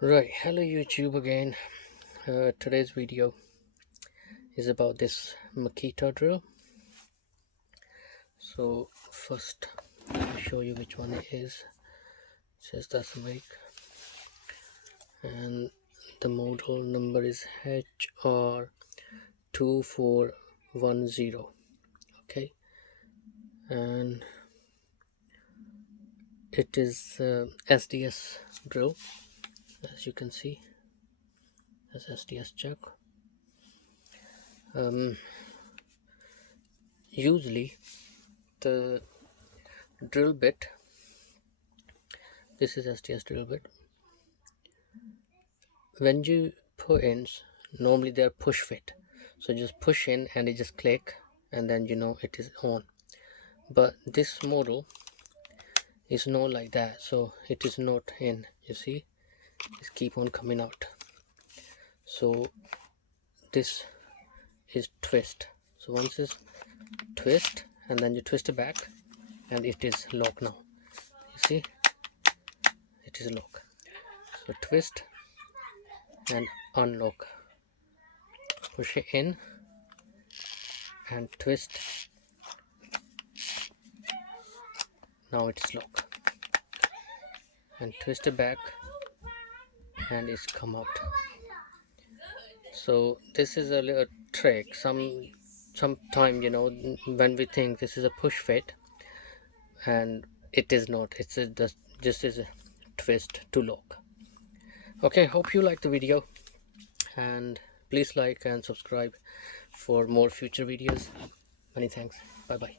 Right, hello YouTube again. Today's video is about this Makita drill. So first, let me show you which one it is. It says that's the make, and the model number is HR2410. Okay, and it is SDS drill, as you can see. That's SDS check. Usually the drill bit, this is SDS drill bit, when you put in, normally they're push fit, so just push in and it just click and then it is on. But this model is not like that, so it is not in. You see, it's keep on coming out. So this is twist. So once it's twist and then you twist it back and it is lock now. You see, it is lock. So twist and unlock, push it in and twist. Now it's lock, and twist it back and it's come out. So this is a little trick. Sometime when we think this is a push fit and it is not, it's just is a twist to lock. Okay, hope you like the video, and please like and subscribe for more future videos. Many thanks. Bye bye.